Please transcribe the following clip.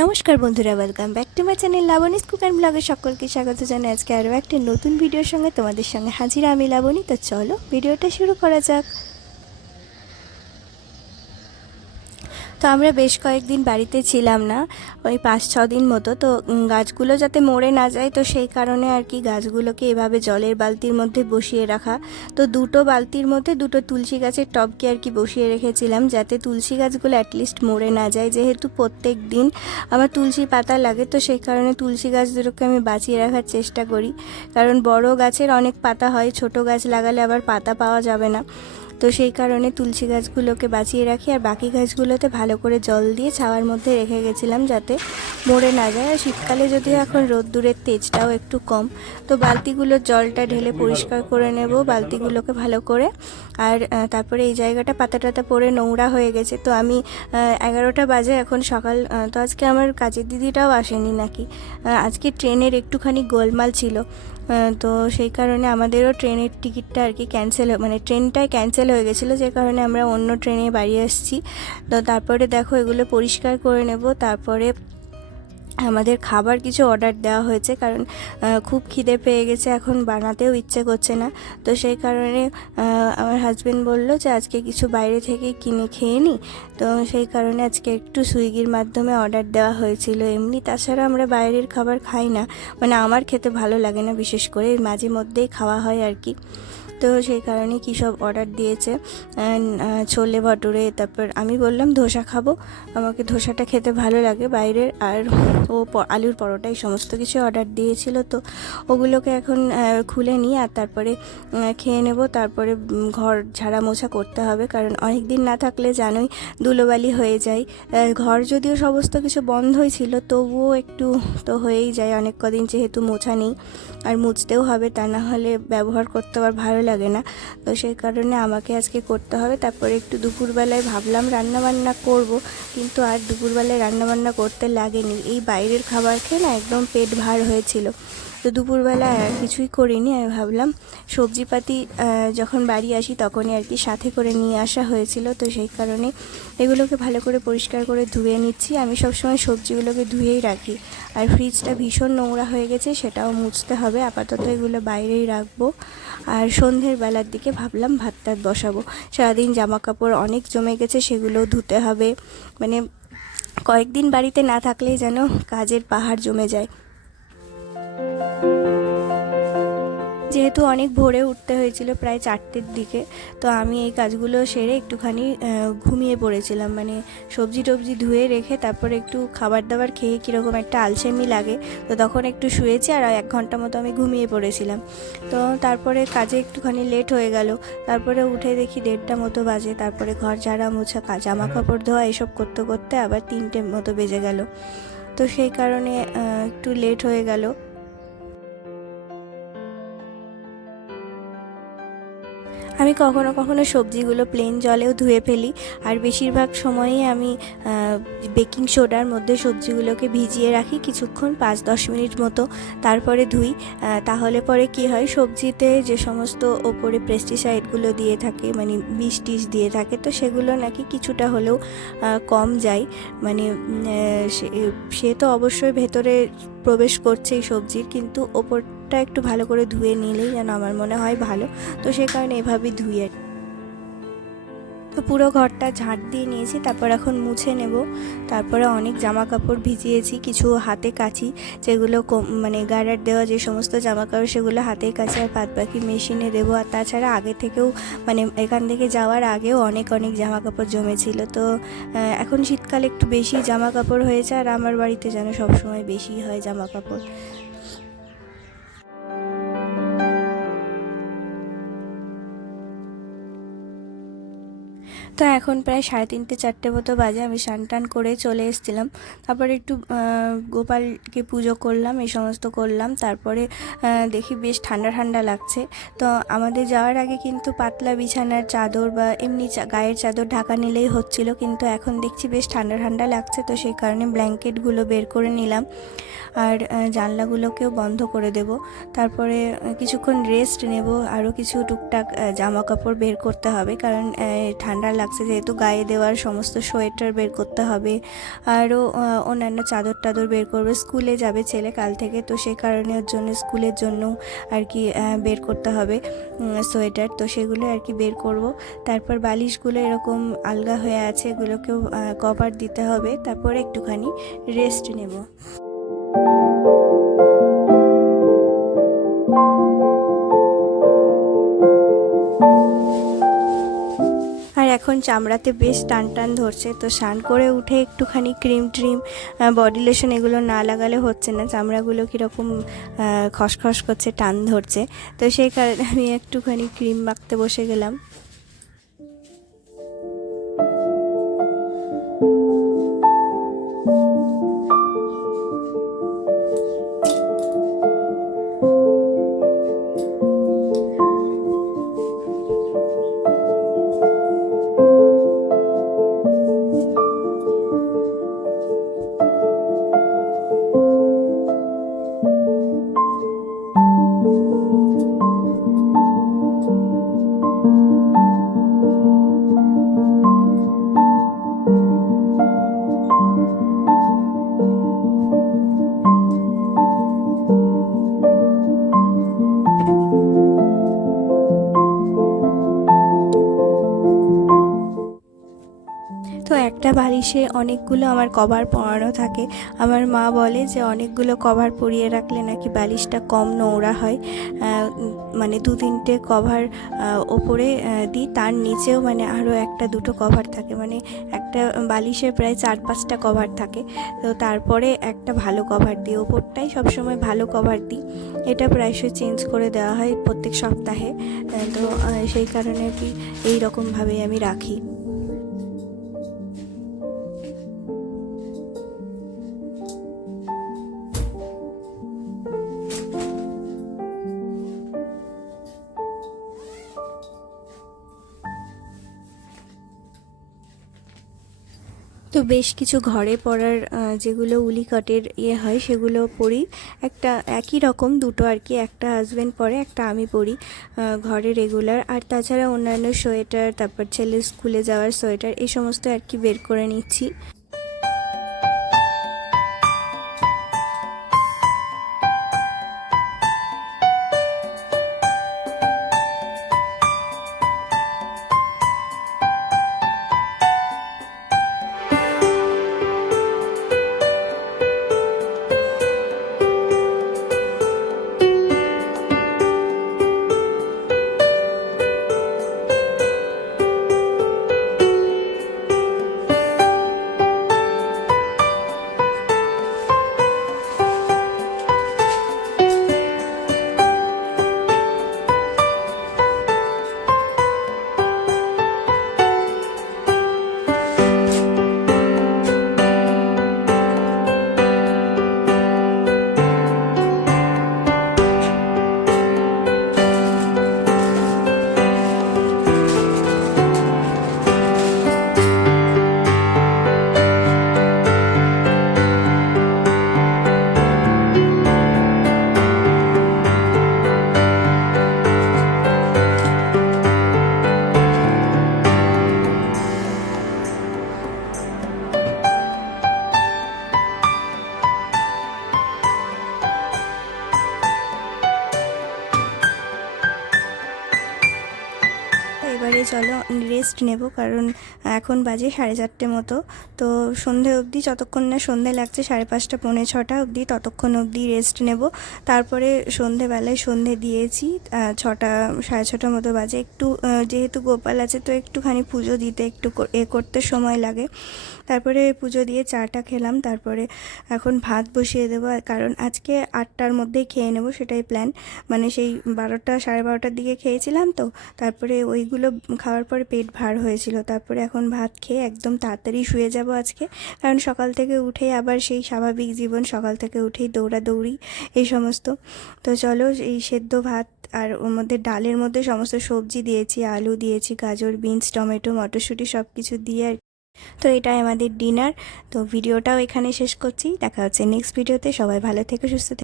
নমস্কার বন্ধুরা, welcome back to my channel Labani's cook and ব্লগে সকলকে স্বাগত জানাই। আজকে আরও একটা নতুন ভিডিওর সঙ্গে তোমাদের সঙ্গে হাজির আমি লাবণী। তো চলো ভিডিওটা শুরু করা যাক। তো আমরা বেশ কয়েকদিন বাড়িতে ছিলাম না, ওই 5-6 দিন মতো। তো গাছগুলো যাতে মরে না যায়, তো সেই কারণে আর কি গাছগুলোকে এভাবে জলের বালতির মধ্যে বসিয়ে রাখা। তো দুটো বালতির মধ্যে দুটো তুলসী গাছের টবকে আর কি বসিয়ে রেখেছিলাম, যাতে তুলসী গাছগুলো অ্যাটলিস্ট মরে না যায়। যেহেতু প্রত্যেক দিন আমার তুলসী পাতা লাগে, তো সেই কারণে তুলসী গাছ দুটোকে আমি বাঁচিয়ে রাখার চেষ্টা করি। কারণ বড় গাছের অনেক পাতা হয়, ছোট গাছ লাগালে আবার পাতা পাওয়া যাবে না। তো সেই কারণে তুলসী গাছগুলোকে বাঁচিয়ে রাখি, আর বাকি গাছগুলোতে ভালো করে জল দিয়ে ছাওয়ার মধ্যে রেখে গেছিলাম যাতে মরে না যায়। আর শীতকালে যদিও এখন রোদ্দুরের তেজটাও একটু কম, তো বালতিগুলোর জলটা ঢেলে পরিষ্কার করে নেব বালতিগুলোকে ভালো করে। আর তারপরে এই জায়গাটা পাতা টাতা পড়ে নোংরা হয়ে গেছে। তো আমি 11টা বাজে এখন সকাল। তো আজকে আমার কাজের দিদিটাও আসেনি নাকি, আজকে ট্রেনের একটুখানি গোলমাল ছিল। তো সেই কারণে আমাদেরও ট্রেনের টিকিটটা আর কি ক্যান্সেল, মানে ট্রেনটাই ক্যান্সেল হয়ে গেছিলো, যে কারণে আমরা অন্য ট্রেনে বাড়ি আসছি। তো তারপরে দেখো এগুলো পরিষ্কার করে নেব। তারপরে আমাদের খাবার কিছু অর্ডার দেওয়া হয়েছে, কারণ খুব খিদে পেয়ে গেছে, এখন বানাতেও ইচ্ছে করছে না। তো সেই কারণে আমার হাজব্যান্ড বললো যে আজকে কিছু বাইরে থেকে কিনে খেয়ে নিই। তো সেই কারণে আজকে একটু সুইগির মাধ্যমে অর্ডার দেওয়া হয়েছিল। এমনি তাছাড়া আমরা বাইরের খাবার খাই না, মানে আমার খেতে ভালো লাগে না, বিশেষ করে মাঝে মধ্যেই খাওয়া হয় আর কি। তো সেই কারণে কী সব অর্ডার দিয়েছে, ছোলে ভটুরে। তারপর আমি বললাম ধোসা খাবো, আমাকে ধোসাটা খেতে ভালো লাগে বাইরের। আর ও আলুর পরোটা এই সমস্ত কিছু অর্ডার দিয়েছিল। তো ওগুলোকে এখন খুলে নিই আর তারপরে খেয়ে নেব। তারপরে ঘর ঝাড়া মোছা করতে হবে, কারণ অনেক দিন না থাকলে জানোই ধুলোবালি হয়ে যায়। ঘর যদিও সমস্ত কিছু বন্ধই ছিল, তবুও একটু তো হয়েই যায় অনেক কদিন যেহেতু মোছা নেই। আর মুছতেও হবে, তা না হলে ব্যবহার করতে আবার ভালো লাগে না। তো সেই কারণে আমাকে আজকে করতে হবে। তারপরে একটু দুপুরবেলায় ভাবলাম রান্নাবান্না করব, কিন্তু আর দুপুরবেলায় রান্নাবান্না করতে লাগেনি। এই বাইরের খাবার খেয়ে না একদম পেট ভার হয়েছিল। তো দুপুরবেলায় আর কিছুই করিনি। আমি ভাবলাম সবজিপাতি যখন বাড়ি আসি তখনই আর কি সাথে করে নিয়ে আসা হয়েছিল। তো সেই কারণে এগুলোকে ভালো করে পরিষ্কার করে ধুয়ে নিচ্ছি। আমি সবসময় সবজিগুলোকে ধুয়েই রাখি। আর ফ্রিজটা ভীষণ নোংরা হয়ে গেছে, সেটাও মুছতে হবে। আপাতত এগুলো বাইরেই রাখবো। আর সন্ধ্যের বেলার দিকে ভাবলাম ভাত টাত বসাবো। সারাদিন জামা কাপড় অনেক জমে গেছে, সেগুলোও ধুতে হবে। মানে কয়েকদিন বাড়িতে না থাকলেই যেন কাজের পাহাড় জমে যায়। যেহেতু অনেক ভোরে উঠতে হয়েছিল, প্রায় 4টের দিকে, তো আমি এই কাজগুলো সেরে একটুখানি ঘুমিয়ে পড়েছিলাম। মানে সবজি টবজি ধুয়ে রেখে তারপরে একটু খাবার দাবার খেয়ে কীরকম একটা আলসেমি লাগে, তো তখন একটু শুয়েছি আর 1 ঘন্টা মতো আমি ঘুমিয়ে পড়েছিলাম। তো তারপরে কাজে একটুখানি লেট হয়ে গেল। তারপরে উঠে দেখি 1:30 মতো বাজে। তারপরে ঘর ঝাড়া মোছা, জামা কাপড় ধোয়া এসব করতে করতে আবার 3টে মতো বেজে গেল। তো সেই কারণে একটু লেট হয়ে গেল। আমি কখনো কখনো সবজিগুলো প্লেন জলেও ধুয়ে ফেলি, আর বেশিরভাগ সময়ই আমি বেকিং সোডার মধ্যে সবজিগুলোকে ভিজিয়ে রাখি কিছুক্ষণ, 5-10 মিনিট মতো, তারপরে ধুই। তাহলে পরে কি হয়, সবজিতে যে সমস্ত ওপরে পেস্টিসাইডগুলো দিয়ে থাকে, মানে বিষ টিষ দিয়ে থাকে, তো সেগুলো নাকি কিছুটা হলেও কম যায়। মানে সে তো অবশ্যই ভেতরে প্রবেশ করছে এই সবজির, কিন্তু ওপরটা একটু ভালো করে ধুয়ে নিলেই যেন আমার মনে হয় ভালো। তো সেই কারণে এভাবেই ধুই আর। তো পুরো ঘরটা ঝাঁট দিয়ে নিয়েছি, তারপর এখন মুছে নেব। তারপরে অনেক জামা কাপড় ভিজিয়েছি, কিছু হাতে কাচি, যেগুলো মানে গার্ডার দেওয়া যে সমস্ত জামা কাপড় সেগুলো হাতে কাচি, আর বাদ বাকি মেশিনে দেবো। আর তাছাড়া আগে থেকেও, মানে এখান থেকে যাওয়ার আগেও অনেক জামা কাপড় জমেছিল। তো এখন শীতকালে একটু বেশি জামা কাপড় হয়েছে, আর আমার বাড়িতে যেন সবসময় বেশি হয় জামা কাপড়। তো এখন প্রায় 3:30-4টে মতো বাজে। আমি স্নান টান করে চলে এসেছিলাম। তারপরে একটু গোপালকে পুজো করলাম, এই সমস্ত করলাম। তারপরে দেখি বেশ ঠান্ডা ঠান্ডা লাগছে। তো আমাদের যাওয়ার আগে কিন্তু পাতলা বিছানার চাদর বা এমনি গায়ের চাদর ঢাকা নিলেই হচ্ছিল, কিন্তু এখন দেখছি বেশ ঠান্ডা ঠান্ডা লাগছে। তো সেই কারণে ব্ল্যাঙ্কেটগুলো বের করে নিলাম, আর জানলাগুলোকেও বন্ধ করে দেব। তারপরে কিছুক্ষণ রেস্ট নেব, আরও কিছু টুকটাক জামা কাপড় বের করতে হবে, কারণ ঠান্ডা লাগছে লাগছে, যেহেতু গায়ে দেওয়ার সমস্ত সোয়েটার বের করতে হবে, আরও অন্যান্য চাদর টাদর বের করবে। স্কুলে যাবে ছেলে কাল থেকে, তো সেই কারণে ওর জন্য স্কুলের জন্য আর কি বের করতে হবে সোয়েটার, তো সেগুলো আর কি বের করব। তারপর বালিশগুলো এরকম আলগা হয়ে আছে, এগুলোকেও কভার দিতে হবে, তারপরে একটুখানি রেস্ট নেব। আর এখন চামড়াতে বেশ টান টান ধরছে, তো স্নান করে উঠে একটুখানি ক্রিম ট্রিম বডি লোশন এগুলো না লাগালে হচ্ছে না, চামড়াগুলো কীরকম খসখস করছে, টান ধরছে, তো সেই কারণে আমি একটুখানি ক্রিম মাখতে বসে গেলাম। তো একটা বালিশে অনেকগুলো আমার কভার পরানো থাকে। আমার মা বলে যে অনেকগুলো কভার পরিয়ে রাখলে নাকি বালিশটা কম নোংরা হয়। মানে 2-3টে কভার ওপরে দিই, তার নিচেও মানে আরও 1-2টো কভার থাকে, মানে একটা বালিশে প্রায় 4-5টা কভার থাকে। তো তারপরে একটা ভালো কভার দিই, ওপরটাই সবসময় ভালো কভার দিই। এটা প্রায়শই চেঞ্জ করে দেওয়া হয় প্রত্যেক সপ্তাহে। তো সেই কারণে কি এই রকমভাবেই আমি রাখি। তো বেশ কিছু ঘরে পরার যেগুলো উলি কাটের হয় সেগুলো পরি, একটা একই রকম দুটো আর কি, একটা হাজব্যান্ড পরে, একটা আমি পরি ঘরে রেগুলার। আর তাছাড়া অন্যান্য সোয়েটার, তারপর ছেলের স্কুলে যাওয়ার সোয়েটার, এই সমস্ত আর কি বের করে নিচ্ছি। এবারে চলো রেস্ট নেব, কারণ এখন বাজে 4:30 মতো। তো সন্ধে অবধি, যতক্ষণ না সন্ধে লাগছে 5:30 পৌনে 6টা অবধি, ততক্ষণ অবধি রেস্ট নেব। তারপরে সন্ধেবেলায় সন্ধে দিয়েছি, 6টা 6:30 মতো বাজে। একটু যেহেতু গোপাল আছে তো একটুখানি পুজো দিতে একটু করতে সময় লাগে। তারপরে পুজো দিয়ে চাটা খেলাম, তারপরে এখন ভাত বসিয়ে দেবো, কারণ আজকে 8টার মধ্যেই খেয়ে নেব, সেটাই প্ল্যান। মানে সেই 12টা 12:30টার দিকে খেয়েছিলাম, তো তারপরে ওইগুলো খাওয়ার পরে পেট ভার হয়েছিল। তারপরে এখন ভাত খেয়ে একদম তাড়াতাড়ি শুয়ে যাব আজকে, কারণ সকাল থেকে উঠেই আবার সেই স্বাভাবিক জীবন, সকাল থেকে উঠেই দৌড়াদৌড়ি এই সমস্ত। তো চলো, এই সেদ্ধ ভাত আর ওর মধ্যে ডালের মধ্যে সমস্ত সবজি দিয়েছি, আলু দিয়েছি, গাজর, বিনস, টমেটো, মটরশুঁটি সব কিছু দিয়ে। তো এটাই আমাদের ডিনার। তো ভিডিওটাও এখানে শেষ করছি, দেখা হচ্ছে নেক্সট ভিডিওতে। সবাই ভালো থেকো, সুস্থ থেকো।